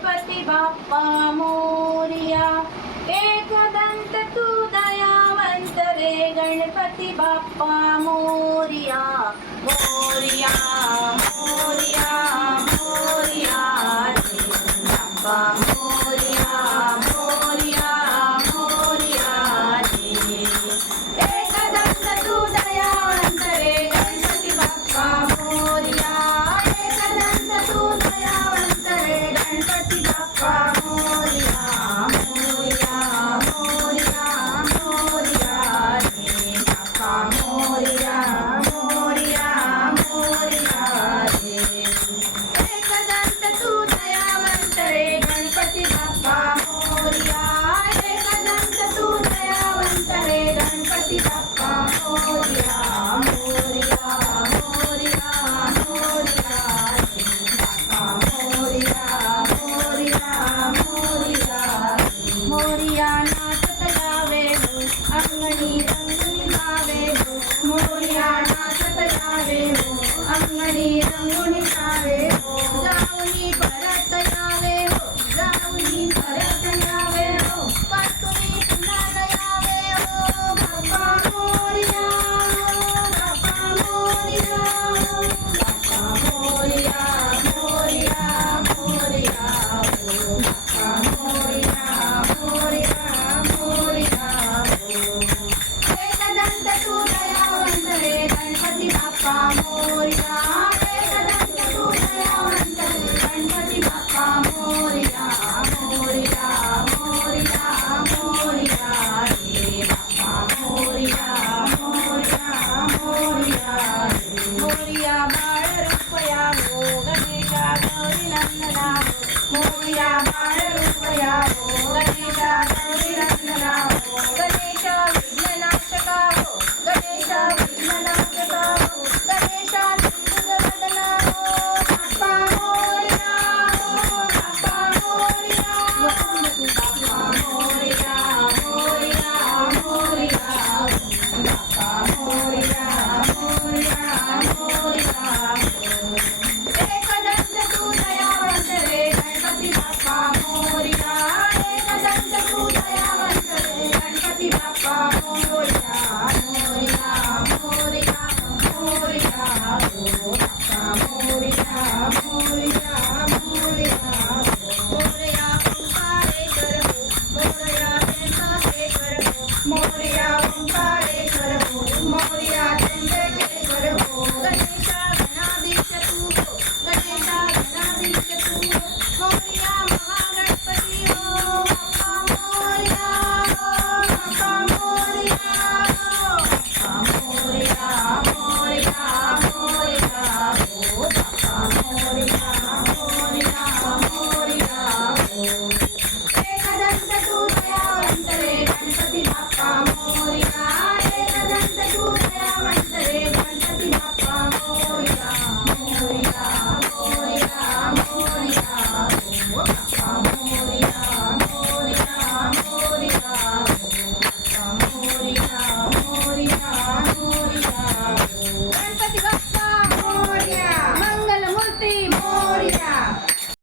गणपति बाप्पा मोरिया एकदंत तू दयावंत रे गणपति बाप्पा मोरिया अंगनी रंगनी गावे हो मोरिया नाचत गावे हो अंगनी रंगनी गावे आए रुपया